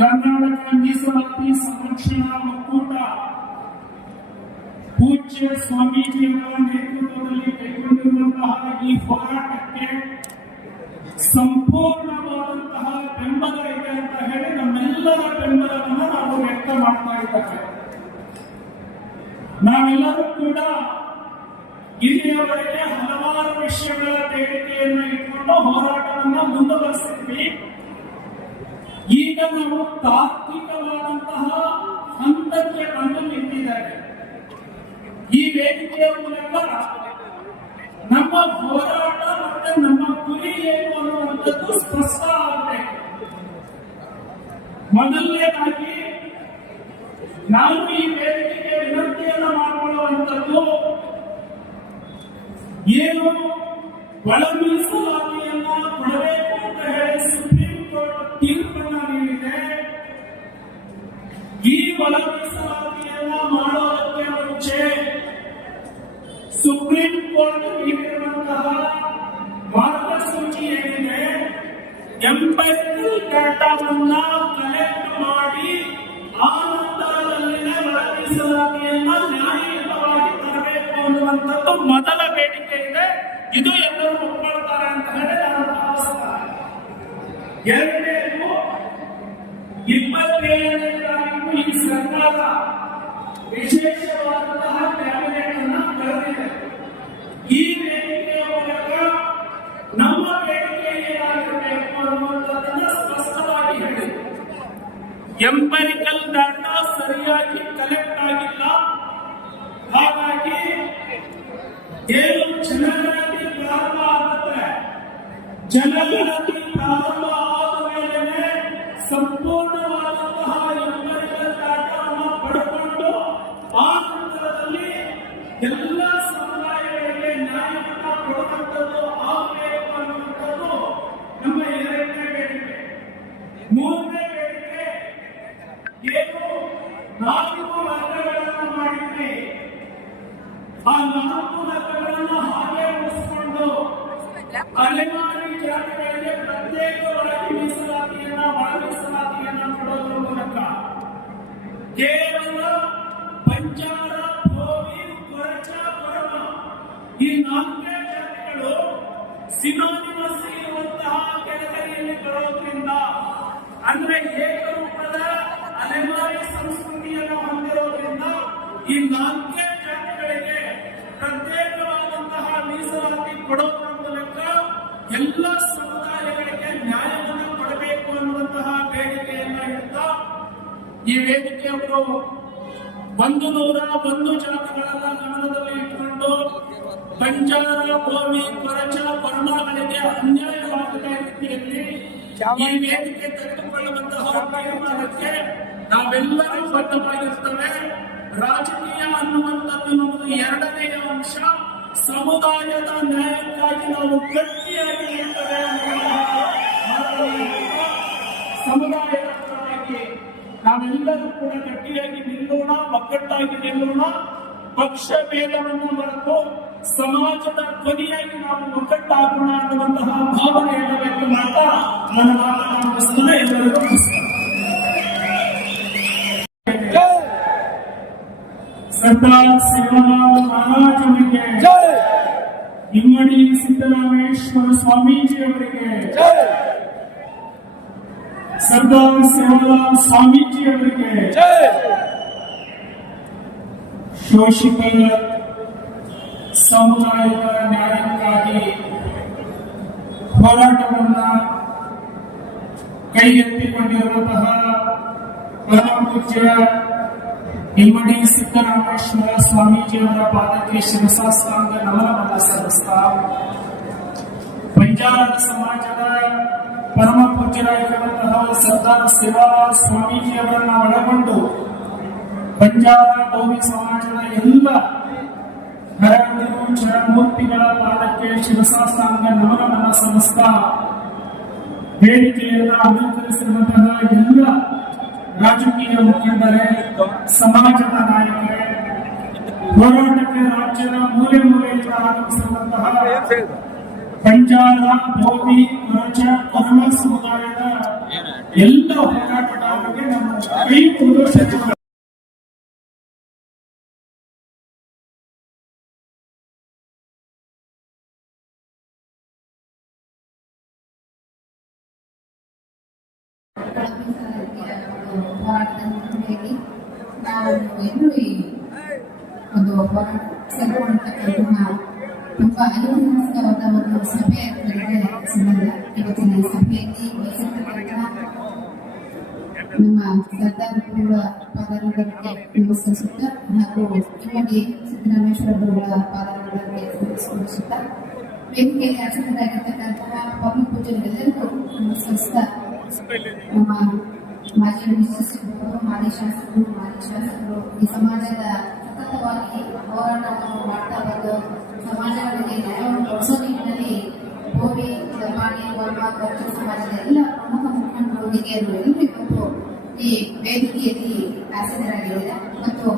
ಕರ್ನಾಟಕ ಮೀಸಲಾತಿ ಸಂರಕ್ಷಣಾ ಒಕ್ಕೂಟ ಪೂಜ್ಯ ಸ್ವಾಮೀಜಿಯವರ ನೇತೃತ್ವದಲ್ಲಿ ಕೈಗೊಂಡಿರುವಂತಹ ಈ ಹೋರಾಟಕ್ಕೆ ಸಂಪೂರ್ಣವಾದಂತಹ ಬೆಂಬಲ ಇದೆ ಅಂತ ಹೇಳಿ ನಮ್ಮೆಲ್ಲರ ಬೆಂಬಲವನ್ನು ನಾವು ವ್ಯಕ್ತ ಮಾಡ್ತಾ ಇದ್ದೇವೆ. ನಾವೆಲ್ಲರೂ ಕೂಡ ಇಲ್ಲಿಯವರೆಗೆ ಹಲವಾರು ವಿಷಯಗಳ ಬೇಡಿಕೆಯನ್ನು ಇಟ್ಕೊಂಡು ಹೋರಾಟವನ್ನು ಮುಂದುವರಿಸಿದ್ವಿ. ಈಗ ನಾವು ತಾರ್ಕಿಕವಾದಂತಹ ಹಂತಕ್ಕೆ ಬಂದು ನಿಂತಿದ್ದೇವೆ. ಈ ವೇದಿಕೆಯ ಮೂಲಕ ನಮ್ಮ ಹೋರಾಟ ಮತ್ತೆ ನಮ್ಮ ಗುರಿ ಏನು ಅನ್ನುವಂಥದ್ದು ಸ್ಪಷ್ಟ ಆಗಬೇಕು. ಮೊದಲನೇದಾಗಿ ನಾವು ಈ ವೇದಿಕೆಗೆ ವಿನಂತಿಯನ್ನು ಮಾಡಿಕೊಳ್ಳುವಂಥದ್ದು ಏನು ಒಳ ಮೀಸಲಾತಿಯನ್ನ ಕೊಡಬೇಕು ಅಂತ ಹೇಳಿ ಸುಪ್ರೀಂ ಕೋರ್ಟ್ ತೀರ್ಪನ್ನು ನೀಡಿದೆ. ಈ ಒಳ ಮೀಸಲಾತಿಯನ್ನ ಮಾಡೋದಕ್ಕೆ ಮುಂಚೆ ಸುಪ್ರೀಂ ಕೋರ್ಟ್ ನೀಡಿರುವಂತಹ ಮಾರ್ಗಸೂಚಿ ಏನಿದೆ, ಎಂಪೈರಿಕಲ್ ಡಾಟಾವನ್ನ ಕಲೆಕ್ಟ್ ಮಾಡಿ ಆ ನಂತರದಲ್ಲಿನ ಒಳ ಮೀಸಲಾತಿಯನ್ನ ನ್ಯಾಯಯುತವಾಗಿ ತರಬೇಕು ಅನ್ನುವಂಥದ್ದು ಮೊದಲ ಬೇಡಿಕೆ ಇದೆ. ಇದು ಎಲ್ಲರೂ ಒಪ್ಪಿಕೊಳ್ತಾರೆ ಅಂತ ಹೇಳಿ ನಾನು ಭಾವಿಸುತ್ತೇನೆ. ಎರಡನೇದು, 27ನೇ ತಾರೀಕು ಈ ಸರ್ಕಾರ ವಿಶೇಷವಾದಂತಹ ಕ್ಯಾಬಿನೆಟ್ ಅನ್ನು ಕರೆದಿದೆ. ಈ ವೇದಿಕೆಯ ಮೂಲಕ ನಮ್ಮ ಬೇಡಿಕೆ ಏನಾಗಿರಬೇಕು ಅನ್ನುವಂಥದ್ದನ್ನು ಸ್ಪಷ್ಟವಾಗಿ ಹೇಳಿದೆ. ಎಂಪೈರಿಕಲ್ ಡಾಟಾ ಸರಿಯಾಗಿ ಕಲೆಕ್ಟ್ ಆಗಿಲ್ಲ. ಹಾಗಾಗಿ ಏನು ಜನಗಣತಿ ಪ್ರಾರಂಭ ಆಗುತ್ತೆ, ಜನಗಣತಿ ಪ್ರಾರಂಭ ಆದ ಮೇಲೆ ಸಂಪೂರ್ಣವಾದಂತಹ ಎಂಪೈರಿಕಲ್ ಡಾಟಾವನ್ನು ಪಡ್ಕೊಂಡು ಆ ನಂತರದಲ್ಲಿ ಎಲ್ಲ ಸಮುದಾಯಗಳಿಗೆ ನ್ಯಾಯವನ್ನು ಕೊಡುವಂಥದ್ದು ಆಗಬೇಕು ಅನ್ನುವಂಥದ್ದು ನಮ್ಮ ಎರಡನೇ ಬೇಡಿಕೆ. ಮೂರನೇ ಬೇಡಿಕೆ, ಏನು 4 ವರ್ಗಗಳನ್ನು ಮಾಡಿದ್ವಿ, ಆ 4 ವರ್ಗಗಳನ್ನು ಹಾಗೆ ಉಳಿಸಿಕೊಂಡು ಅಲೆಮಾರಿ ಜಾತಿಗಳಿಗೆ ಪ್ರತ್ಯೇಕವಾಗಿ ಮೀಸಲಾತಿಯನ್ನ ಒಳ ಮೀಸಲಾತಿಯನ್ನ ಕೊಡೋದ್ರ ಮೂಲಕ ಕೇವಲ ಬಂಜಾರ, ಭೋವಿ, ಕೊರಚ, ಕೊರಮ ಈ 4 ಜಾತಿಗಳು ಸಿನೋನಿಮಸ್ ಇರುವಂತಹ ಕೆಟಗರಿಯಲ್ಲಿ ಬರೋದ್ರಿಂದ, ಅಂದ್ರೆ ಏಕರೂಪದ ಅಲೆಮಾರಿ ಸಂಸ್ಕೃತಿಯನ್ನು ಹೊಂದಿರೋದ್ರಿಂದ ಈ 4 ಜಾತಿಗಳಿಗೆ ಪ್ರತ್ಯೇಕವಾದಂತಹ ಮೀಸಲಾತಿ ಕೊಡೋದ್ರ ಮೂಲಕ ಎಲ್ಲ ಸಮುದಾಯಗಳಿಗೆ ನ್ಯಾಯವನ್ನು ಕೊಡಬೇಕು ಅನ್ನುವಂತಹ ಬೇಡಿಕೆಯನ್ನ ಇಡ್ತಾ ಈ ವೇದಿಕೆಯವರು 101 ಜಾತಿಗಳನ್ನ ಗಮನದಲ್ಲಿ ಇಟ್ಟುಕೊಂಡು ಬಂಜಾರ, ಭೋವಿ, ಕೊರಚ, ಕೊರಮಗಳಿಗೆ ಅನ್ಯಾಯವಾಗದ ರೀತಿಯಲ್ಲಿ ಈ ವೇದಿಕೆ ತೆಗೆದುಕೊಳ್ಳುವಂತಹ ತೀರ್ಮಾನಕ್ಕೆ ನಾವೆಲ್ಲರೂ ಬದ್ಧವಾಗಿರ್ತೇವೆ. ರಾಜಕೀಯ ಅನ್ನುವಂಥದ್ದು ನಮ್ಮದು ಎರಡನೆಯ ಅಂಶ. ಸಮುದಾಯದ ನ್ಯಾಯಕ್ಕಾಗಿ ನಾವು ಗಟ್ಟಿಯಾಗಿ ನಿಲ್ತೇವೆ. ಸಮುದಾಯದ ಪರವಾಗಿ ನಾವೆಲ್ಲರೂ ಕೂಡ ಗಟ್ಟಿಯಾಗಿ ನಿಲ್ಲೋಣ, ಒಗ್ಗಟ್ಟಾಗಿ ನಿಲ್ಲೋಣ. ಪಕ್ಷ ಭೇದವನ್ನು ಮರೆತು ಸಮಾಜದ ಧ್ವನಿಯಾಗಿ ನಾವು ಒಗ್ಗಟ್ಟಾಗೋಣ ಅನ್ನುವಂತಹ ಭಾವನೆಯನ್ನು ವ್ಯಕ್ತ ಮಾಡ್ತಾ ನನ್ನ ಮಾತನ್ನು ಮುಗಿಸ್ತೇನೆ. ಎಲ್ಲರಿಗೂ ನಮಸ್ಕಾರ. ಸರ್ದಾರ್ ಶಿವರಾಮ ಮಹಾರಾಜರಿಗೆ ಜೈ, ಇಮ್ಮಡಿ ಸಿದ್ದರಾಮೇಶ್ವರ ಸ್ವಾಮೀಜಿ ಅವರಿಗೆ ಜೈ, ಸರ್ದಾರ್ ಶಿವರಾಮ ಸ್ವಾಮೀಜಿ ಅವರಿಗೆ ಜೈ. ಶೋಷಿತ ಸಮುದಾಯದ ನ್ಯಾಯಕ್ಕಾಗಿ ಹೋರಾಟವನ್ನ ಕೈ ಎತ್ತಿಕೊಂಡಿರುವಂತಹ ಪರಮ ಪೂಜ್ಯ ಇಮ್ಮಡಿ ಸಿದ್ದರಾಮೇಶ್ವರ ಸ್ವಾಮೀಜಿಯವರ ಪಾದಕ್ಕೆ ಶಿರಸಾಷ್ಟಾಂಗ ನಮನವನ್ನು ಸಲ್ಲಿಸ್ತಾ, ಬಂಜಾರ ಸಮಾಜದ ಪರಮ ಪೂಜ್ಯರಾಗಿರುವಂತಹ ಸರ್ದಾರ್ ಶಿವರಾಮ ಸ್ವಾಮೀಜಿಯವರನ್ನ ಒಳಗೊಂಡು ಬಂಜಾರ, ಭೋವಿ ಸಮಾಜದ ಎಲ್ಲ ಹರಡಿರು ಚರಮೂರ್ತಿಗಳ ಪಾದಕ್ಕೆ ಶಿರಸಾಷ್ಟಾಂಗ ನಮನವನ್ನು ಸಲ್ಲಿಸ್ತಾ, ವೇದಿಕೆಯನ್ನ ಅಲಂಕರಿಸಿರುವಂತಹ ಎಲ್ಲ ರಾಜಕೀಯ ಮುಖಂಡರೇ, ಸಮಾಜದ ನಾಯಕರೇ, ಹೋರಾಟಕ್ಕೆ ರಾಜ್ಯದ ಮೂಲೆ ಮೂಲೆಯಿಂದ ಆಗಮಿಸಿರುವಂತಹ ಬಂಜಾರ, ಭೋವಿ, ಕೊರಚ, ಕೊರಮ ಸಮುದಾಯದ ಎಲ್ಲ ಹೋರಾಟಗಾರರಿಗೆ ನಮ್ಮ ಕೈ ಮುಗಿದು ಶರಣು. ಹೋರಾಟದಲ್ಲಿ ನಾವು ಎಲ್ಲರೂ ಈ ಒಂದು ಹೋರಾಟ ಸೇರಿಕೊಳ್ಳತಕ್ಕಂತಹ ತುಂಬಾ ಐತಿಹಾಸಿಕವಾದ ಒಂದು ಸಭೆ ಸಂಬಂಧ ಇವತ್ತಿನ ಸಭೆಯಲ್ಲಿ ವಹಿಸಿರ್ತಕ್ಕಂತಹ ನಮ್ಮ ಸರ್ದಾರ್ ಪಾದಗಳಿಗೆ ನಮಸ್ಕರಿಸುತ್ತಾ ಹಾಗೂ ಇವಾಗಿ ಸಿದ್ದರಾಮೇಶ್ವರ ಪಾದಗಳಿಗೆ ನಮಸ್ಕರಿಸುತ್ತಾ ವೇದಿಕೆಯಲ್ಲಿ ಆಸೀನರಾಗಿರ್ತಕ್ಕಂತಹ ಪರಮ ಪೂಜೆಗಳೆಲ್ಲರಿಗೂ ನಮಸ್ಕರಿಸ್ತಾ ನಮ್ಮ ಮಾಜಿ ಶಾಸಕರು ಮಾಜಿ ಶಾಸಕರು ಈ ಸಮಾಜದ ಸತತವಾಗಿ ಹೋರಾಟವನ್ನು ಮಾಡ್ತಾ ಬಂದು ಸಮಾಜಗಳಿಗೆ ನ್ಯಾಯವನ್ನು ಕೊಡಿಸೋ ನಿಟ್ಟಿನಲ್ಲಿ ಗೋವಿ ದಪಾಣಿ ವರ್ಮ ಕರ್ಜು ಸಮಾಜದ ಎಲ್ಲ ಪ್ರಮುಖ ಮುಖಂಡರು ಹಿರಿಯರು ಎಲ್ಲರೂ ಇವತ್ತು ಈ ವೇದಿಕೆಯಲ್ಲಿ ಆಸೀನರಾಗಿದ್ದಾರೆ ಮತ್ತು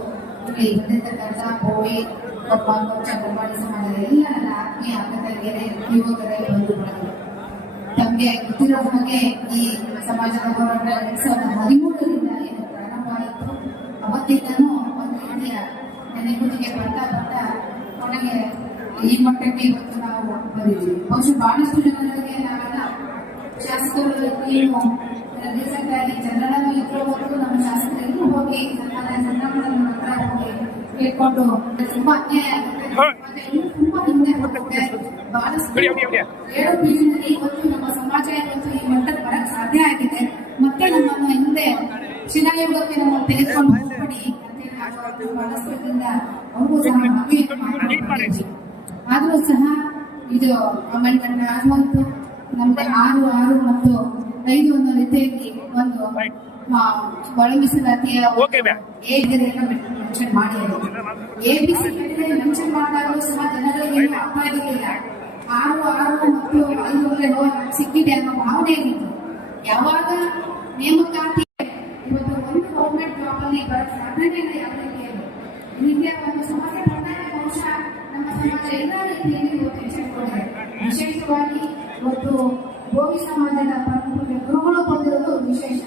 ಇಲ್ಲಿ ಬಂದಿರತಕ್ಕಂಥ ಗೋವಿ ವರ್ಮ ಕರ್ಜ ಗರ್ವಾಣಿ ಸಮಾಜದ ಎಲ್ಲ ನನ್ನ ಆತ್ಮೀಯ ಅಕ್ಕತಂಗಿಯರೇ ಯುವಕರೇ ಬಂಧುಗಳು ತಮಗೆ ಗೊತ್ತಿರೋ ಹಾಗೆ ಈ ಸಮಾಜದ ಹೋರಾಟ 2013ರಿಂದ ಏನು ಪ್ರಾರಂಭ ಆಯಿತು ಅವತ್ತಿಂದನೂ ಒಂದು ರೀತಿಯ ನೆನೆಗುದಿಗೆ ಬರ್ತಾ ಕೊನೆಗೆ ಈ ಮಟ್ಟಕ್ಕೆ ಇವತ್ತು ನಾವು ಬಂದಿದ್ದೀವಿ. ಬಹುಶಃ ಬಹಳಷ್ಟು ಜನರಿಗೆ ನಾವೆಲ್ಲ ಶಾಸಕರು ಏನು ರೀಸೆಂಟ್ ಆಗಿ ಜನರನ್ನು ಇರೋವರೆಗೂ ನಮ್ಮ ಶಾಸಕರು ಹೋಗಿ ನಮ್ಮ ಹತ್ರ ಹೋಗಿ ಕೇಳ್ಕೊಂಡು ತುಂಬಾ ಅನ್ಯಾಯ ಆಗುತ್ತೆ, ತುಂಬಾ ಹಿಂದೆ ಹೋಗುತ್ತೆ. ಬಹಳಷ್ಟು 7 ಪೀಳಿಗೆಯಲ್ಲಿ ಇವತ್ತು ನಮ್ಮ ಸಮಾಜ ಇವತ್ತು ಈ ಮಟ್ಟಕ್ಕೆ ಬರಕ್ ಸಾಧ್ಯ ಆಗಿದೆ. ಮತ್ತೆ ನಮ್ಮನ್ನು ಹಿಂದೆ ಶಿಲಾಯುಗಕ್ಕೆ ನಮ್ಮ ತೆಗೆದುಕೊಂಡು ಹೋಗ್ಬಿಡಿ ಅಂತ ಬಹಳಷ್ಟು ಇದರಿಂದ ಅವ್ರಿಗೂ ಸಹ ಮನವಿ ಆದ್ರೂ ಸಹ ಇದು ಅಮೆಂಡ್ಮೆಂಟ್ ಆಗುವಂತೂ ನಮ್ಗೆ 6 ಮತ್ತು 5 ಒಂದು ರೀತಿಯಲ್ಲಿ ಒಂದು ಒಳ ಮೀಸಲಾತಿಯ ಮೆನ್ಷನ್ ಮಾಡಿ ABC ಮೆನ್ಷನ್ ಮಾಡಿದಾಗಲೂ ಸಹ ಜನಗಳಿಗೆ ಏನು ಅರ್ಥ ಆಗಿರಲಿಲ್ಲ. 6 ಮತ್ತು 5 ಸಿಕ್ಕಿದೆ ಅನ್ನೋ ಭಾವನೆ ಆಗಿತ್ತು. ಯಾವಾಗ ನೇಮಕಾತಿ ಇವತ್ತು ಒಂದು ಗೌರ್ಮೆಂಟ್ ಜಾಬ್ ಅಲ್ಲಿ ಬರಕ್ ಸಾಧ್ಯತೆ ಇಲ್ಲ. ಯಾವ ರೀತಿಯಲ್ಲಿ ಈ ರೀತಿಯ ಒಂದು ಸಮಸ್ಯೆ ಬಂದಾಗ ಬಹುಶಃ ನಮ್ಮ ಸಮಾಜ ಎಲ್ಲ ರೀತಿಯಲ್ಲಿ ಇವತ್ತು ಎಚ್ಚೆತ್ತುಕೊಂಡಿದೆ. ವಿಶೇಷವಾಗಿ ಇವತ್ತು ಗೋವಿ ಸಮಾಜದ ಪ್ರಮುಖ ಗುರುಗಳು ಬಂದಿರೋದು ವಿಶೇಷ.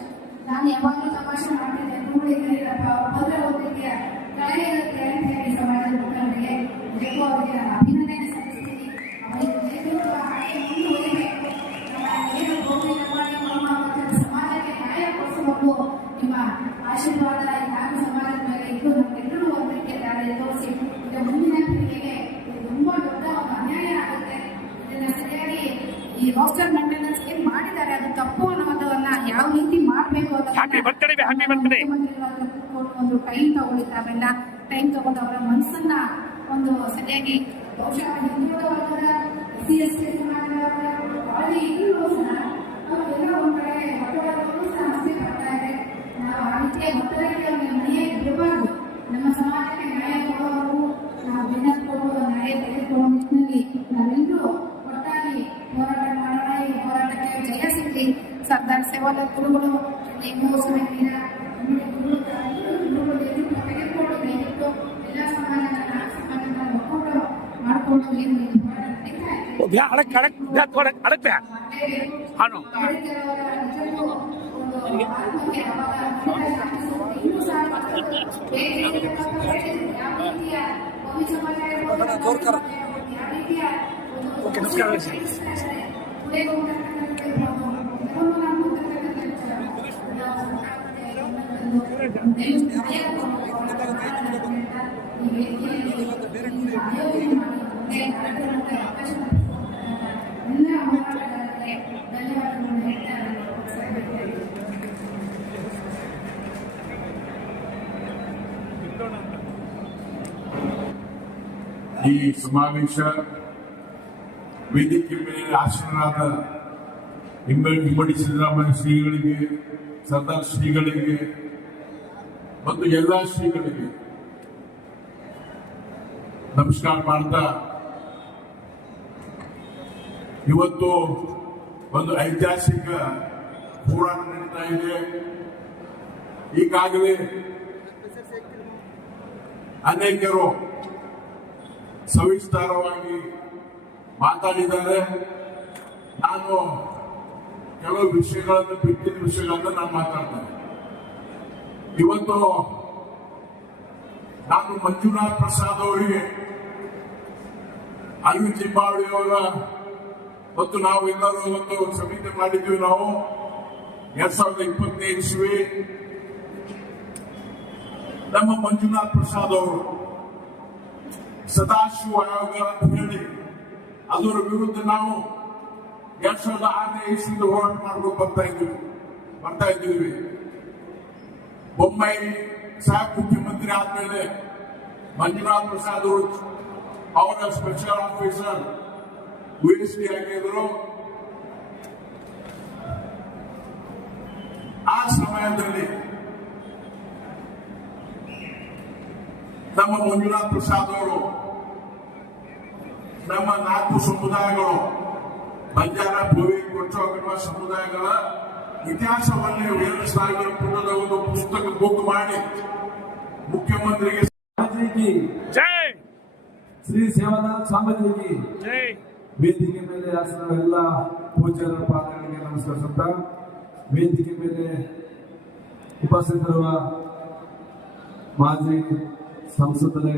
ನಾನು ಯಾವಾಗಲೂ ತಮಾಷೆ ಮಾಡ್ತಿದ್ದೆ, ಗುರುಗಳಿದ್ದೀರಪ್ಪ ಅವರ ಒಂದು ರೀತಿಯ ಕಲೆ ಇರುತ್ತೆ ಅಂತ ಹೇಳಿ ಸಮಾಜದ ಮುಖಂಡರಿಗೆ ನಿಜಕ್ಕೂ ಅವರಿಗೆ ನಾನು ಅಭಿನಂದನೆ ಸಲ್ಲಿಸ್ತೀನಿ. ಅವರಿಗೆ ನೇತೃತ್ವ ಹಾಗೆ ಮುಂದುವರಿಬೇಕು. ಏನು ಗೋವಿ ಸಮಾಜಕ್ಕೆ ನ್ಯಾಯ ಕೊಡಿಸಿಕೊಂಡು ನಿಮ್ಮ ಆಶೀರ್ವಾದ ಹಾಗೂ ಸಮಾಜದ ಮೇಲೆ ಇದ್ದು ನಮ್ಮೆಲ್ಲರೂ ಒಂದು ರೀತಿಯ ದಾರಿ ತೋರಿಸಿ ಈಗ ಮುಂದಿನ ಪೀಳಿಗೆಗೆ ತುಂಬಾ ದೊಡ್ಡ ಒಂದು ಅನ್ಯಾಯ ಆಗುತ್ತೆ. ಇದನ್ನ ಸರಿಯಾಗಿ ಈ ರೋಸ್ಟರ್ ಮೇಂಟೆನೆನ್ಸ್ ಏನ್ ಮಾಡಿದ್ದಾರೆ ಅದು ತಪ್ಪು ಅನ್ನೋದನ್ನ ಯಾವ ರೀತಿ ಮಾಡಬೇಕು ಒಂದು ಟೈಮ್ ತಗೊಳ್ಳಿತ್ತು. ಅವೆಲ್ಲ ಟೈಮ್ ತಗೊಂಡು ಅವರ ಮನಸ್ಸನ್ನ ಒಂದು ಸರಿಯಾಗಿ ಬಹುಶಃ ಹಿಂದುಳಿದ ವರ್ಗದ SC ಸಮಾಜದವರ ಕಾಳಜಿ ಇದ್ರೂ ಸಹ ಅವರೆಲ್ಲ ಒಂದ್ ಕಡೆ ಒತ್ತಡಗಳು ಸಹ ಅಷ್ಟೇ ಬರ್ತಾ ಇದೆ. ನಾವು ಆ ರೀತಿಯ ಒತ್ತಡಕ್ಕೆ ಅವ್ರಿಗೆ ನ್ಯಾಯ ಬಿಡಬಾರ್ದು. ನಮ್ಮ ಸಮಾಜಕ್ಕೆ ನ್ಯಾಯ ಕೊಡೋರು ನಾವು ಬೆನ್ನತ್ತು ಕೊಡುವ ನ್ಯಾಯ ತೆಗೆದುಕೊಳ್ಳುವ ನಿಟ್ಟಿನಲ್ಲಿ ನಾವೆಲ್ಲರೂ ಒಟ್ಟಾಗಿ ಹೋರಾಟ ಮಾಡೋಣ. ಈ ಹೋರಾಟಕ್ಕೆ ಜಯ ಸಿಗಲಿ. ಸರ್ದಾರ್ ಸೇವಾಲಾಲ್ ಗುರುಗಳು ತೆಗೆದುಕೊಂಡು ದಯವಿಟ್ಟು ಎಲ್ಲ ಸಮಾಜದ ಒಕ್ಕೂಟ ಮಾಡಿಕೊಂಡು ಏನು ಈ ಸಮಾವೇಶ ವೇದಿಕೆ ಮೇಲೆ ಆಸೀನರಾದ ಇಮ್ಮಡಿ ಸಿದ್ದರಾಮಯ್ಯ ಶ್ರೀಗಳಿಗೆ, ಸರ್ದಾರ್ ಶ್ರೀಗಳಿಗೆ ಮತ್ತು ಎಲ್ಲ ಶ್ರೀಗಳಿಗೆ ನಮಸ್ಕಾರ ಮಾಡ್ತಾ, ಇವತ್ತು ಒಂದು ಐತಿಹಾಸಿಕ ಹೋರಾಟ ನಡೀತಾ ಇದೆ. ಈಗಾಗಲೇ ಅನೇಕರು ಸವಿಸ್ತಾರವಾಗಿ ಮಾತಾಡಿದ್ದಾರೆ. ನಾನು ಕೆಲವು ವಿಷಯಗಳನ್ನು ಬಿಟ್ಟಿದ ವಿಷಯಗಳನ್ನು ನಾನು ಮಾತಾಡ್ತೇನೆ. ಇವತ್ತು ನಾನು ಮಂಜುನಾಥ್ ಪ್ರಸಾದ್ ಅವರಿಗೆ ಅರವಿಂದ್ ಲಿಂಬಾವಳಿ ಅವರ ಮತ್ತು ನಾವು ಎಲ್ಲರೂ ಒಂದು ಸಮಿತಿ ಮಾಡಿದ್ವಿ. ನಾವು 2025 ಇಸ್ವಿ ನಮ್ಮ ಮಂಜುನಾಥ್ ಪ್ರಸಾದ್ ಅವರು ಸದಾಶಿವ ಆಯೋಗ ಅಂತ ಹೇಳಿ ಅದರ ವಿರುದ್ಧ ನಾವು 2006ನೇ ಇಸ್ವಿಯಿಂದ ಹೋರಾಟ ಮಾಡ್ಕೊಂಡು ಬರ್ತಾ ಇದ್ದೀವಿ. ಬೊಮ್ಮಾಯಿ ಸಾಹೇಬ್ ಮುಖ್ಯಮಂತ್ರಿ ಆದ್ಮೇಲೆ ಮಂಜುನಾಥ್ ಪ್ರಸಾದ್ ಅವರು ಅವರ ಸ್ಪೆಷಲ್ ಆಫೀಸರ್ USD ಆಗಿದ್ರು. ಆ ಸಮಯದಲ್ಲಿ ನಮ್ಮ ಮಂಜುನಾಥ್ ಪ್ರಸಾದ್ ಅವರು ನಮ್ಮ 4 ಸಮುದಾಯಗಳು ಬಂಜಾರ, ಭೋವಿ, ಕೊಚ್ಚೋಗಮ ಸಮುದಾಯಗಳ ಇತಿಹಾಸವನ್ನೇ 2,000 ಪುಟದ ಒಂದು ಪುಸ್ತಕ ಬುಕ್ ಮಾಡಿ ಮುಖ್ಯಮಂತ್ರಿಗೆ ಜೈ ಶ್ರೀ ಸೇವಾನಾಥ್ ಸ್ವಾಮೀಜಿಗೆ ಜೈ ವೇದಿಕೆ ಮೇಲೆ ಆಸನ ಎಲ್ಲ ಪೂಜ್ಯರ ಪಾದಗಳಿಗೆ ನಮಸ್ಕರಿಸುತ್ತಾ ವೇದಿಕೆ ಮೇಲೆ ಉಪಸ್ಥಿತರುವ ಮಾಜಿ ಸಂಸದರೇ,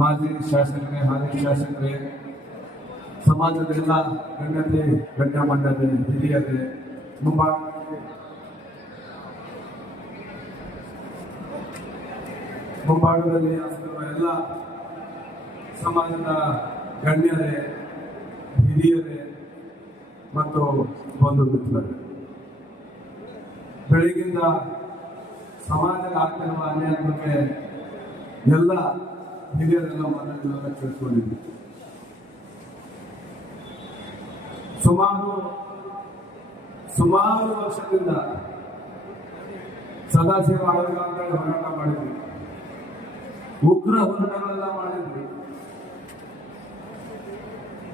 ಮಾಜಿ ಶಾಸಕರೇ, ಹಾಲಿ ಶಾಸಕರೇ, ಸಮಾಜದ ಎಲ್ಲ ಗಣ್ಯತೆ, ಗಣ್ಯಮಾನ್ಯರೇ, ಹಿರಿಯರೇ, ಮುಂಭಾಗದಲ್ಲಿ ಆಸನಿರುವ ಎಲ್ಲ ಸಮಾಜದ ಗಣ್ಯರೇ, ಹಿರಿಯರೇ ಮತ್ತು ಬಂಧು ಮಿತ್ರರೇ, ಬೆಳಗಿಂದ ಸಮಾಜಕ್ಕೆ ಆಗ್ತಿರುವ ಅನ್ಯಾಯದ ಬಗ್ಗೆ ಎಲ್ಲ ಹಿರಿಯರೆಲ್ಲ ಮನವಿಗಳನ್ನು ಕೇಳಿಕೊಂಡಿದ್ವಿ. ಸುಮಾರು ವರ್ಷದಿಂದ ಸದಾಶಿವ ಆಯೋಗ ಅಂತ ಹೋರಾಟ ಮಾಡಿದ್ವಿ, ಉಗ್ರ ಹೋರಾಟಗಳೆಲ್ಲ ಮಾಡಿದ್ವಿ.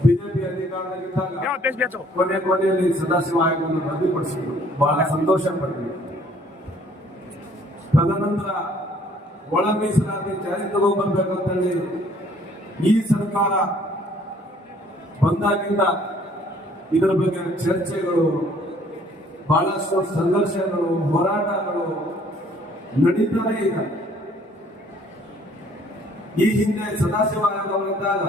ಬಿಜೆಪಿ ಅಧಿಕಾರದಲ್ಲಿದ್ದಾಗ ಕೊನೆಯಲ್ಲಿ ಸದಾಶಿವ ಆಯೋಗವನ್ನು ರದ್ದುಪಡಿಸಿದ್ರು. ಬಹಳ ಸಂತೋಷ ಪಡ್ತೀವಿ. ತದನಂತರ ಒಳ ಮೀಸಲಾತಿ ಜಾರಿ ತಗೊಂಡ್ಬರ್ಬೇಕಂತೇಳಿ ಈ ಸರ್ಕಾರ ಬಂದಾಗಿಂದ ಇದರ ಬಗ್ಗೆ ಚರ್ಚೆಗಳು, ಬಹಳಷ್ಟು ಸಂಘರ್ಷಗಳು, ಹೋರಾಟಗಳು ನಡೀತಾನೆ ಇದೆ. ಈ ಹಿಂದೆ ಸದಾಶಿವ ಆಯೋಗವಿದ್ದಾಗ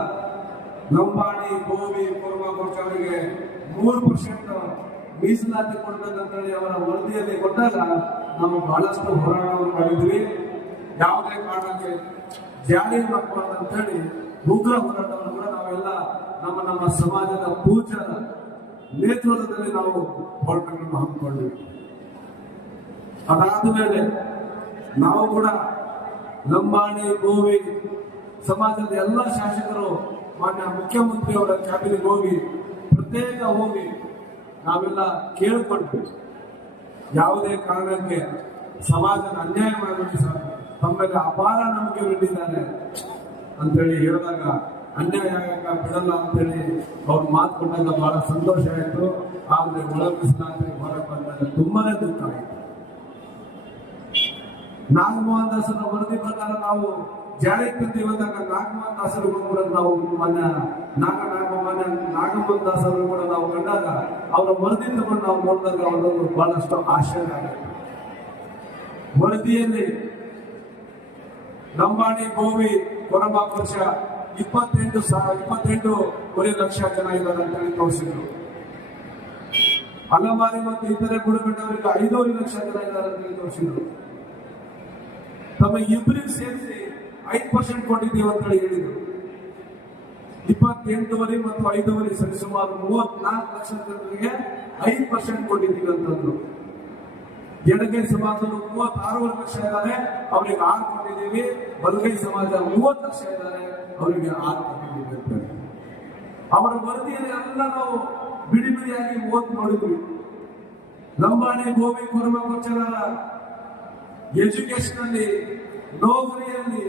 ಲಂಬಾಣಿ, ಗೋವಿ, ಕುರುಬ ಅವರಿಗೆ 3% ಮೀಸಲಾತಿ ಕೊಡ್ಬೇಕಂತೇಳಿ ಅವರ ವರದಿಯಲ್ಲಿ ಕೊಟ್ಟಾಗ ನಾವು ಬಹಳಷ್ಟು ಹೋರಾಟವನ್ನು ಮಾಡಿದ್ವಿ. ಯಾವುದೇ ಕಾರಣಕ್ಕೆ ಜಾರಿ ಮಾಡಬಾರ್ದಂತೇಳಿ ಉಗ್ರ ಹೋರಾಟವನ್ನು ಕೂಡ ನಾವೆಲ್ಲ ನಮ್ಮ ಸಮಾಜದ ಪೂಜ್ಯರ ನೇತೃತ್ವದಲ್ಲಿ ನಾವು ಹೋರಾಟಗಳನ್ನು ಹಮ್ಮಿಕೊಂಡ್ವಿ. ಅದಾದ ಮೇಲೆ ನಾವು ಕೂಡ ಲಂಬಾಣಿ, ಗೋವಿ ಸಮಾಜದ ಎಲ್ಲ ಶಾಸಕರು ಮಾನ್ಯ ಮುಖ್ಯಮಂತ್ರಿಯವರ ಕ್ಯಾಬಿನೆಟ್ ಹೋಗಿ ಪ್ರತ್ಯೇಕ ಹೋಗಿ ನಾವೆಲ್ಲ ಕೇಳಿಕೊಂಡ್ವಿ. ಯಾವುದೇ ಕಾರಣಕ್ಕೆ ಸಮಾಜದ ಅನ್ಯಾಯ ಮಾಡಬೇಕು ಸರ್, ತಮ್ಮೆಲ್ಲ ಅಪಾರ ನಂಬಿಕೆ ಬಿಟ್ಟಿದ್ದಾರೆ ಅಂತೇಳಿ ಹೇಳಿದಾಗ ಅನ್ಯಾಯ ಆಗಕ್ಕ ಬಿಡಲ್ಲ ಅಂತೇಳಿ ಅವ್ರು ಮಾತು ಕೊಟ್ಟಾಗ ಬಹಳ ಸಂತೋಷ ಆಯಿತು. ಆದ್ರೆ ಒಳ ಮೀಸಲಾತಿ ಹೊರಗೆ ಬಂದಾಗ ತುಂಬಾನೇ ದುಃಖ ಆಯಿತು. ನಾಗಮೋಹನ್ ದಾಸರ ವರದಿ ಪ್ರಕಾರ ನಾವು ಜಾರಿಗೆ ತಂದು ಬಂದಾಗ ನಾಗಮೋಹನ್ ದಾಸರು ಕೂಡ ನಾವು ನಾಗಮೋಹನ್ ದಾಸರು ಕೂಡ ನಾವು ಕಂಡಾಗ ಅವರ ವರದಿ ತಗೊಂಡು ನಾವು ನೋಡಿದಾಗ ಅವರನ್ನು ಬಹಳಷ್ಟು ಆಶ್ಚರ್ಯ ಆಗುತ್ತೆ. ವರದಿಯಲ್ಲಿ ಲಂಬಾಣಿ, ಗೋವಿ, ಕೊರಬ ಪಕ್ಷ 28.5 ಲಕ್ಷ ಜನ ಇದ್ದಾರೆ ಅಂತ ಹೇಳಿ ತೋರಿಸಿದ್ರು. ಅಲಮಾರಿ ಮತ್ತು ಇತರೆ ಬುಡಕಟ್ಟವರಿಗೆ 5 ಲಕ್ಷ ಜನ ಇದ್ದಾರೆ ಅಂತ ಹೇಳಿ ತೋರಿಸಿದ್ರು. ತಮ್ಮ ಇಬ್ಬರಿಗೆ ಸೇರಿಸಿ 5% ಕೊಟ್ಟಿದ್ದೀವಿ ಅಂತ ಹೇಳಿ ಹೇಳಿದ್ರು. 28 ಮತ್ತು 5 ಸರಿಸುಮಾರು 34 ಲಕ್ಷ ಜನರಿಗೆ 5% ಕೊಟ್ಟಿದ್ದೀವಿ ಅಂತಂದ್ರು. ಎಡಗೈ ಸಮಾಜದವರು 36 ಲಕ್ಷ ಇದ್ದಾರೆ, ಅವರಿಗೆ 6 ಕೊಟ್ಟಿದ್ದೀವಿ. ಬಲಗೈ ಸಮಾಜ 30 ಲಕ್ಷ ಇದ್ದಾರೆ, ಅವರಿಗೆ 6 ಕೊಟ್ಟಿದ್ದೀವಿ ಅಂತ. ಅವರ ವರದಿಯಲ್ಲಿ ಎಲ್ಲ ನಾವು ಬಿಡಿ ಬಿಡಿಯಾಗಿ ಓದ್ ನೋಡಿದ್ವಿ. ಲಂಬಾಣಿ, ಗೋವಿ, ಕುರುಬ ಪಕ್ಷರ ಎಜುಕೇಶನ್ ಅಲ್ಲಿ, ನೌಕರಿಯಲ್ಲಿ,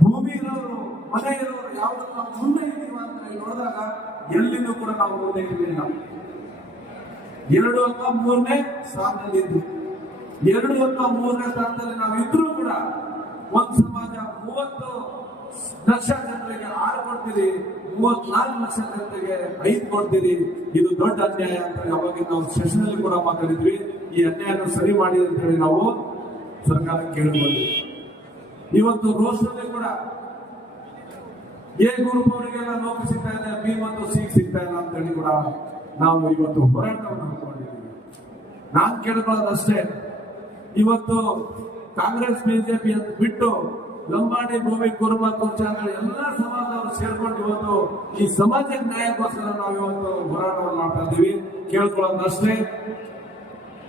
ಭೂಮಿ ಇರೋರು, ಮನೆ ಇರೋರು ಯಾವ್ದನ್ನು ನಾವು ಮುಂದೆ ಇದ್ದೀವಿ ಅಂತ ನೋಡಿದಾಗ ಎಲ್ಲಿನೂ ಕೂಡ ನಾವು ಮುಂದೆ ಇರಲಿಲ್ಲ. 2 ಅಥವಾ 3ನೇ ಸ್ಥಾನದಲ್ಲಿ ಇದ್ವಿ. 2 ಅಥವಾ 3ನೇ ಸ್ಥಾನದಲ್ಲಿ ನಾವು ಇದ್ರೂ ಕೂಡ ಒಂದು ಸಮಾಜ 30 ಲಕ್ಷ ಜನರಿಗೆ 6 ಕೊಡ್ತೀವಿ, 34 ಲಕ್ಷ ಜನತೆಗೆ 5 ಕೊಡ್ತೀರಿ, ಇದು ದೊಡ್ಡ ಅನ್ಯಾಯ ಅಂತ ಅವಾಗ ನಾವು ಸೆಷನ್ ಅಲ್ಲಿ ಕೂಡ ಮಾತಾಡಿದ್ವಿ. ಈ ಅನ್ಯಾಯನ ಸರಿ ಮಾಡಿ ಅಂತ ಹೇಳಿ ನಾವು ಸರ್ಕಾರ ಕೇಳ್ಬೋದು. ಇವತ್ತು ರೋಷದಲ್ಲಿ ಕೂಡ ಎ ಗ್ರೂಪ್ ಅವರಿಗೆಲ್ಲ ನೌಕರಿ ಸಿಗ್ತಾ ಇದೆ, ಬಿ ಮತ್ತು ಸಿ ಸಿಗ್ತಾ ಇಲ್ಲ ಅಂತ ಹೇಳಿ ಕೂಡ ನಾವು ಇವತ್ತು ಹೋರಾಟವನ್ನು ಹಮ್ಮಿಕೊಂಡಿದ್ದೀವಿ. ನಾನು ಕೇಳ್ಕೊಳ್ಳೋದಷ್ಟೇ, ಇವತ್ತು ಕಾಂಗ್ರೆಸ್ ಬಿಜೆಪಿ ಅಂತ ಬಿಟ್ಟು ಲಂಬಾಣಿ ಭೂಮಿ ಕುರುಮ ಕುರ್ಚಾಗಳ ಎಲ್ಲ ಸಮಾಜದವರು ಸೇರ್ಕೊಂಡು ಇವತ್ತು ಈ ಸಮಾಜಕ್ಕೆ ನ್ಯಾಯಕ್ಕೋಸ್ಕರ ನಾವು ಇವತ್ತು ಹೋರಾಟವನ್ನು ಮಾಡ್ತಾ ಇದ್ದೀವಿ. ಕೇಳ್ಕೊಳ್ಳೋದಷ್ಟೇ,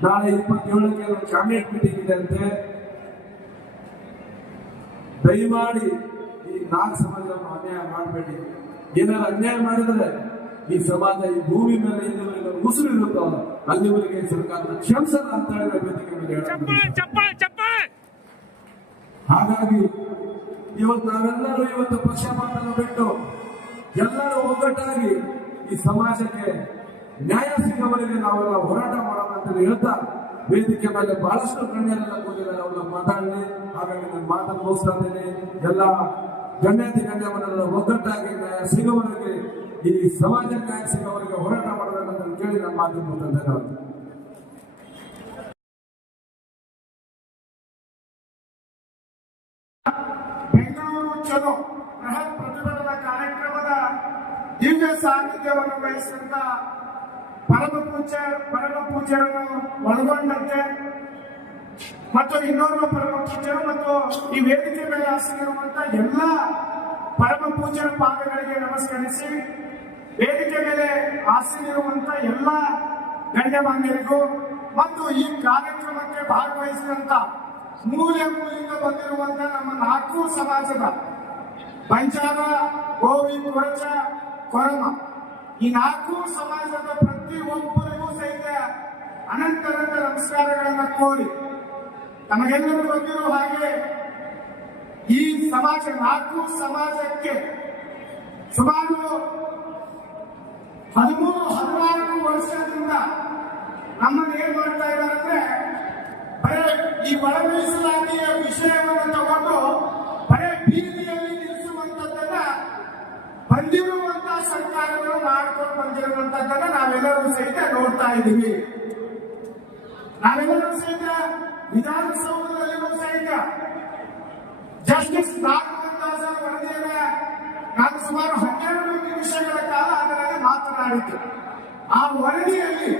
ನಾಳೆ 27ಕ್ಕೆ ಕ್ಯಾಬಿನೆಟ್ ಮೀಟಿಂಗ್ ಇದೆ ಅಂತೆ. ದಯಮಾಡಿ ಈ 4 ಸಮಾಜವನ್ನು ಅನ್ಯಾಯ ಮಾಡಬೇಡಿ. ಏನಾದ್ರು ಅನ್ಯಾಯ ಮಾಡಿದರೆ ಈ ಸಮಾಜ ಈ ಭೂಮಿ ಮೇಲೆ ಎಲ್ಲಿವರೆಗೆ ಉಸಿರು ಇರುತ್ತೋ ಅಲ್ಲಿವರೆಗೆ ಸರ್ಕಾರದ ಕ್ಷಮಿಸಲ್ಲ ಅಂತ ಹೇಳಿದ್ರೆ ವೇದಿಕೆ ಮೇಲೆ ಹೇಳ್ತಾರೆ. ಹಾಗಾಗಿ ಇವತ್ತು ನಾವೆಲ್ಲರೂ ಇವತ್ತು ಪಕ್ಷಪಾತವನ್ನು ಬಿಟ್ಟು ಎಲ್ಲರೂ ಒಗ್ಗಟ್ಟಾಗಿ ಈ ಸಮಾಜಕ್ಕೆ ನ್ಯಾಯ ಸಿಗುವವರೆಗೆ ನಾವೆಲ್ಲ ಹೋರಾಟ ಮಾಡೋಣ ಅಂತ ಹೇಳ್ತಾ, ವೇದಿಕೆ ಮೇಲೆ ಬಹಳಷ್ಟು ಗಣ್ಯರೆಲ್ಲ ಕೂತಿದ್ದಾರೆ, ಅವ್ರನ್ನ ಮಾತಾಡಲಿ. ಹಾಗಾಗಿ ನಾನು ಮಾತನ್ನು ಮುಗಿಸ್ತಾ ಇದ್ದೇನೆ. ಎಲ್ಲ ಗಣ್ಯಾತಿ ಗಣ್ಯಮನ್ನೆಲ್ಲ ಒಗ್ಗಟ್ಟಾಗಿ ನ್ಯಾಯ ಸಿಗುವವರೆಗೆ, ಈ ಸಮಾಜಕ್ಕೆ ನ್ಯಾಯ ಸಿಗುವವರೆಗೆ ಹೋರಾಟ ಮಾಡಬೇಕಂತ ಕೇಳಿ ನಾನು ಮಾತನ್ನು ಮುಗಿಸ್ತಾ ಇದ್ದೇನೆ. ಬೆಂಗಳೂರು ಚಲೋ ಬೃಹತ್ ಪ್ರತಿಭಟನಾ ಕಾರ್ಯಕ್ರಮದ ದಿವ್ಯ ಸಾನ್ನಿಧ್ಯವನ್ನು ವಹಿಸಿದಂತ ಪರಮ ಪೂಜ್ಯರನ್ನು ಒಳಗೊಂಡಂತೆ ಮತ್ತು ಇನ್ನೋರ್ವ ಪರಮ ಪೂಜ್ಯರು ಮತ್ತು ಈ ವೇದಿಕೆ ಮೇಲೆ ಆಸೀನರುವಂತ ಎಲ್ಲ ಪರಮ ಪೂಜ್ಯರ ಪಾದಗಳಿಗೆ ನಮಸ್ಕರಿಸಿ, ವೇದಿಕೆ ಮೇಲೆ ಆಸೀನರುವಂತ ಎಲ್ಲ ಗಣ್ಯಮಾನ್ಯರಿಗೂ ಮತ್ತು ಈ ಕಾರ್ಯಕ್ರಮಕ್ಕೆ ಭಾಗವಹಿಸಿದಂತ ಮೂಲೆಯಿಂದ ಬಂದಿರುವಂತ ನಮ್ಮ 4 ಸಮಾಜದ ಬಂಜಾರ, ಗೋವಿ, ಕೊರಚ, ಕೊರಮ ಈ 4 ಸಮಾಜದ ಪ್ರತಿಯೊಬ್ಬರಿಗೂ ಸಹಿತ ಅನಂತ ನಮಸ್ಕಾರಗಳನ್ನು ಕೋರಿ, ನಮಗೆಲ್ಲರೂ ಗೊತ್ತಿರುವ ಹಾಗೆ ಈ ಸಮಾಜ 4 ಸಮಾಜಕ್ಕೆ ಸುಮಾರು 13-14 ವರ್ಷದಿಂದ ನಮ್ಮನ್ನು ಏನ್ ಮಾಡ್ತಾ ಇದ್ದಾರೆ ಅಂದ್ರೆ, ಬರೇ ಈ ಒಳ ಮೀಸಲಾತಿಯ ವಿಷಯವನ್ನು ತಗೊಂಡು ಬರೇ ಬೀದಿಯಲ್ಲಿ ನಿಲ್ಲಿಸುವಂತದ್ದನ್ನ ಬಂದಿರುವಂತಹ ಸರ್ಕಾರಗಳು ಮಾಡ್ಕೊಂಡು ಬಂದಿರುವಂತದ್ದನ್ನ ನಾವೆಲ್ಲರೂ ಸಹಿತ ನೋಡ್ತಾ ಇದ್ದೀವಿ. ನಾವೆಲ್ಲರೂ ಸಹಿತ ವಿಧಾನಸೌಧದಲ್ಲಿಯೂ ಸಹಿತ ಜಸ್ಟಿಸ್ ನಾಗಮಂದಾಸ ವರದಿಯನ್ನ ನಾನು ಸುಮಾರು 12 ನಿಮಿಷಗಳ ಕಾಲ ಅದರಲ್ಲಿ ಮಾತನಾಡಿದ್ದೆ. ಆ ವರದಿಯಲ್ಲಿ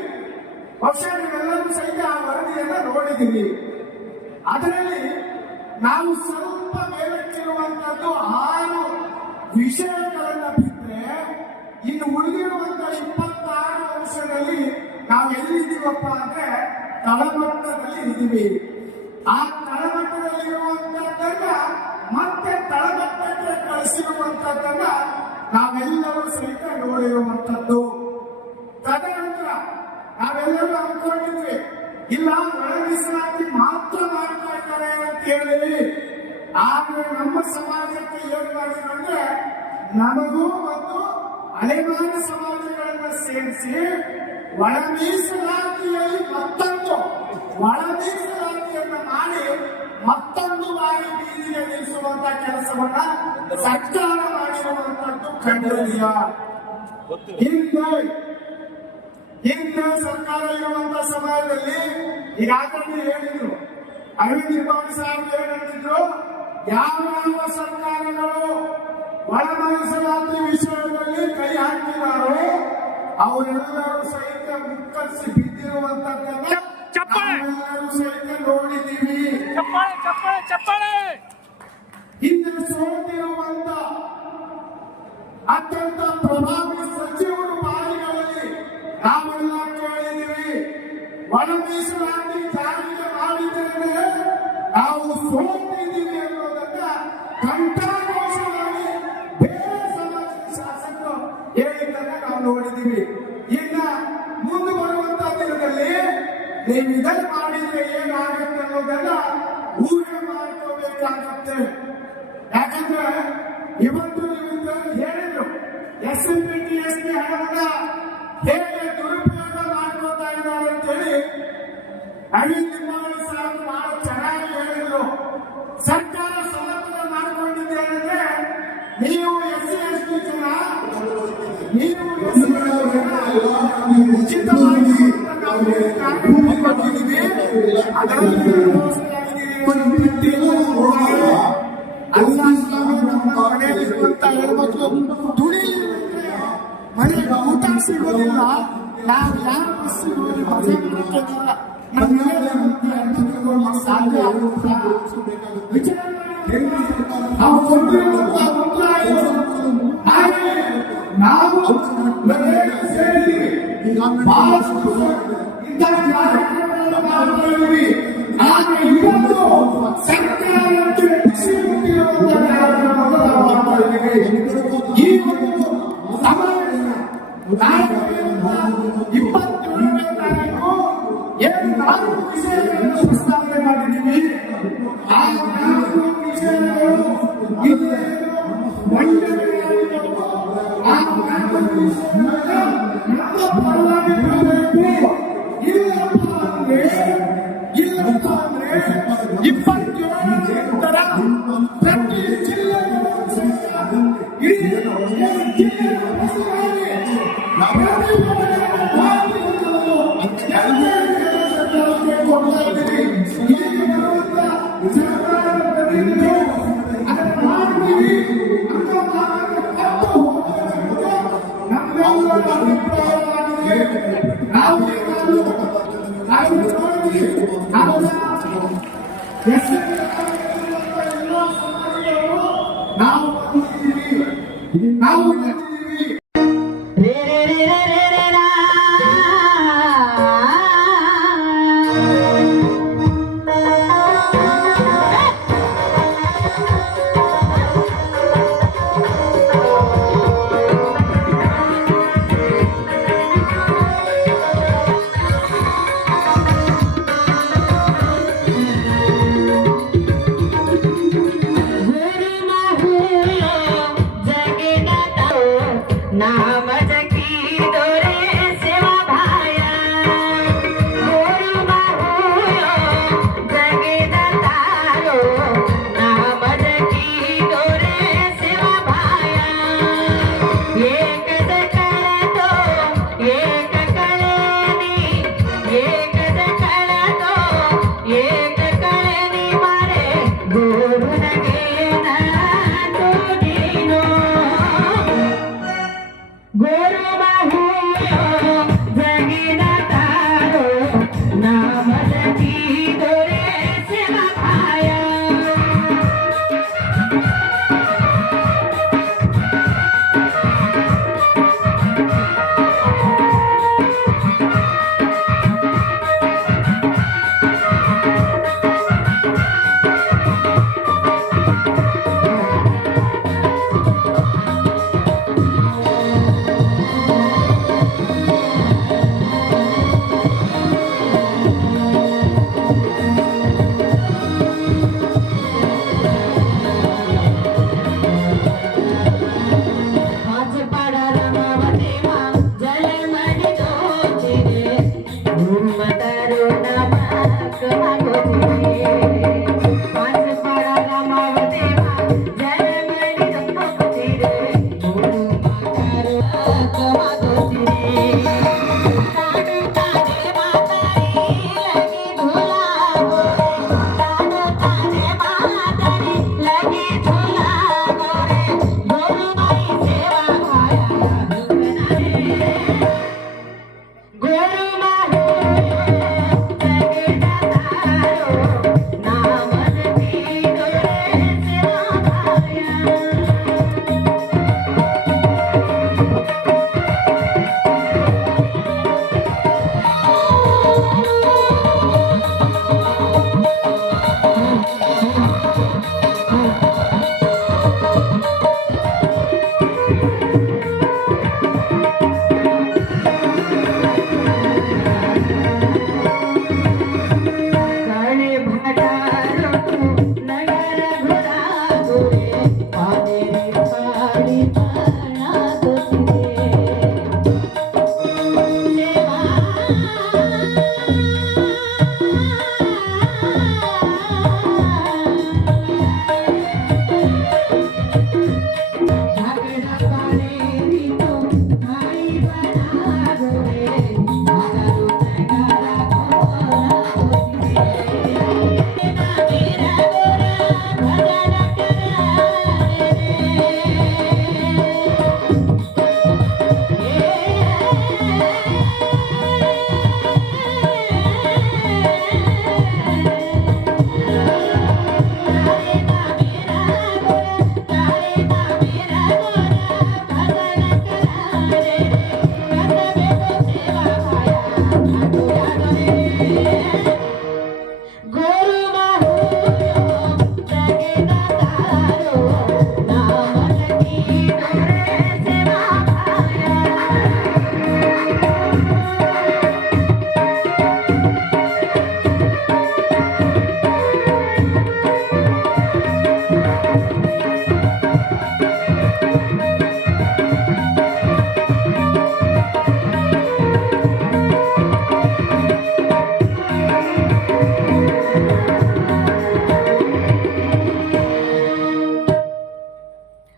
ಬಹುಶಃ ನೀವೆಲ್ಲರೂ ಸಹಿತ ಆ ವರದಿಯನ್ನ ನೋಡಿದ್ದೀವಿ. ಅದರಲ್ಲಿ ನಾವು ಸ್ವಲ್ಪ ಮೇಲಕ್ಕಿರುವಂತದ್ದು 6 ವಿಷಯಗಳನ್ನ ಬಿಟ್ಟರೆ ಇನ್ನು ಉಳಿದಿರುವಂತಹ 26 ಅಂಶದಲ್ಲಿ ನಾವು ಎಲ್ಲಿದ್ದೀವಪ್ಪ ಅಂದ್ರೆ ತಳಮಟ್ಟದಲ್ಲಿ ಇದ್ದೀವಿ. ಆ ತಳಮಟ್ಟದಲ್ಲಿರುವಂತದ್ದನ್ನ ಮತ್ತೆ ತಳಮಟ್ಟಕ್ಕೆ ಕಳಿಸಿರುವಂತದ್ದನ್ನ ನಾವೆಲ್ಲರೂ ಸಹಿತ ನೋಡಿರುವಂತದ್ದು. ತದನಂತರ ನಾವೆಲ್ಲರೂ ಅನ್ಕೊಂಡಿದ್ವಿ, ಇಲ್ಲ ಒಳ ಮೀಸಲಾತಿ ಮಾತ್ರ ಮಾಡ್ತಾ ಇದ್ದಾರೆ ಅಂತ ಹೇಳಿ. ಆದ್ರೆ ನಮ್ಮ ಸಮಾಜಕ್ಕೆ ಏನ್ ಮಾಡಿದ್ರು ಅಂದ್ರೆ, ನಮಗೂ ಮತ್ತು ಅಲೆಮಾರಿ ಸಮಾಜಗಳನ್ನ ಸೇರಿಸಿ ಒಳ ಮೀಸಲಾತಿಯಲ್ಲಿ ಮತ್ತೊಂದು ಒಳ ಮೀಸಲಾತಿಯನ್ನು ಮಾಡಿ ಮತ್ತೊಂದು ಬಾರಿ ಬೀದಿಗೆ ನಿಲ್ಲಿಸುವಂತ ಕೆಲಸವನ್ನ ಸರ್ಕಾರ ಮಾಡಿರುವಂತದ್ದು ಖಂಡನೀಯ. ಹಿಂದೆ ಸರ್ಕಾರ ಇರುವಂತ ಸಮಯದಲ್ಲಿ ಈಗಾಗಲೇ ಹೇಳಿದ್ರು, ಅರವಿಂದ್ ಲಿಂಬಾವಳಿ ಸಾಹೇಬ್ ಹೇಳಿದ್ರು, ಯಾವ ಸರ್ಕಾರಗಳು ಒಳ ಮೀಸಲಾತಿ ವಿಷಯದಲ್ಲಿ ಕೈ ಹಾಕಿದಾರೋ ಅವರೆಲ್ಲರೂ ಸಹಿತ ಮುಕ್ಕರಿಸಿ ಬಿದ್ದಿರುವಂತದ್ದನ್ನ ನಾವೆಲ್ಲರೂ ಸಹಿತ ನೋಡಿದ್ದೀವಿ. ಹಿಂದೆ ಸೋತಿರುವಂತ ಅತ್ಯಂತ ಪ್ರಭಾವಿ ಸಚಿವರು ಬಾರಿಗಳಲ್ಲಿ ನಾವೆಲ್ಲ ಕೇಳಿದ್ದೀವಿ. ಒಳ ಮೀಸಲಾತಿ ಜಾರಿಗೆ ಮಾಡಿದರೆ ನಾವು ಸೋತಿದ್ದೀವಿ ಅನ್ನೋದನ್ನ ಕಂಠಘೋಷವಾಗಿ ಬೇರೆ ಸಮಾಜದ ಶಾಸಕರು ಹೇಳಿದ್ದನ್ನ ನಾವು ನೋಡಿದ್ದೀವಿ. ಇನ್ನ ಮುಂದೆ ಬರುವಂತ ದಿನದಲ್ಲಿ ನೀವು ಇದನ್ನು ಮಾಡಿದ್ರೆ ಏನಾಗುತ್ತೆ ಅನ್ನೋದನ್ನ ಊಹೆ ಮಾಡ್ಕೋಬೇಕಾಗುತ್ತೆ. ಯಾಕಂದ್ರೆ ಇವತ್ತು ನೀವು ಹೇಳಿದ್ರು SMPTSP ಹಣವನ್ನ ಹೇಗೆ ದುರುಪಯೋಗ ಮಾಡ್ಕೋತಾ ಇದ್ದಾರೆ ಅಂತ ಹೇಳಿ ಅರವಿಂದ್ ಲಿಂಬಾವಳಿ ಸಾಹೇಬ್ ಬಹಳ ಚೆನ್ನಾಗಿ ಹೇಳಿದ್ರು. ಸರ್ಕಾರ ಸಮರ್ಥನೆ ಮಾಡ್ಕೊಂಡಿದೆ ಅಂದ್ರೆ ನೀವು SC ST ಜನ ಅದರಲ್ಲಿ ಅಲ್ಲ ನಮ್ಮ ಮನೆಯಲ್ಲಿರುವಂತ ಹೆಣ್ಮಕ್ಳು ದುಡಿಲಿ ಮನೆ ಊಟ ಸಿಗೋದಿಲ್ಲ. ನಾವು ಯಾವ ಬಸ್ಸಿಗೆ ಹೋಗಿ ಮಜಾ ಮಾಡ್ತೇವಲ್ಲ ನಮ್ಮ ಮನೆಯಲ್ಲಿ ಸಾಧ್ಯ ಆಗುತ್ತಾ? ನಾವು ಕೊಟ್ಟಿರುವಂತ ಉತ್ತರ ಹಾಗೆ ನಾವು ಸೇರಿದ್ದೀವಿ. ಬಹಳಷ್ಟು ಇಂಥ ಕಾರ್ಯಕ್ರಮಗಳನ್ನು ಮಾಡ್ತಿದ್ದೀವಿ. ಆದರೆ ಇವತ್ತು ಸರ್ಕಾರಕ್ಕೆ ಬಿಸಿ ಮುಟ್ಟಿರುವಂತಹ ಕಾರ್ಯಕ್ರಮವನ್ನು ನಾವು ಮಾಡ್ತಾ ಇದ್ದೀವಿ. ಈ ಒಂದು ಸಮಾವೇಶ ನಾಳೆ 27ನೇ ತಾರೀಕು ಏನು 4 ವಿಷಯಗಳನ್ನು ಪ್ರಸ್ತಾವನೆ ಮಾಡಿದ್ದೀವಿ. ಆ 4 ವಿಷಯಗಳು ಇಲ್ಲಿ ಮಂಡನೆಯಾಗಿದ್ದವು. ಆ 4 ವಿಷಯಗಳನ್ನು ನಮ್ಮ ಪರವಾಗಿ ಬರಬೇಕು. ಇಲ್ಲಪ್ಪ ಅಂದ್ರೆ 27 ನಂತರ ಪ್ರತಿ ಜಿಲ್ಲೆಗೂ ಇಡೀ ಜಿಲ್ಲೆಯ ನಾವು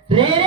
ರೇ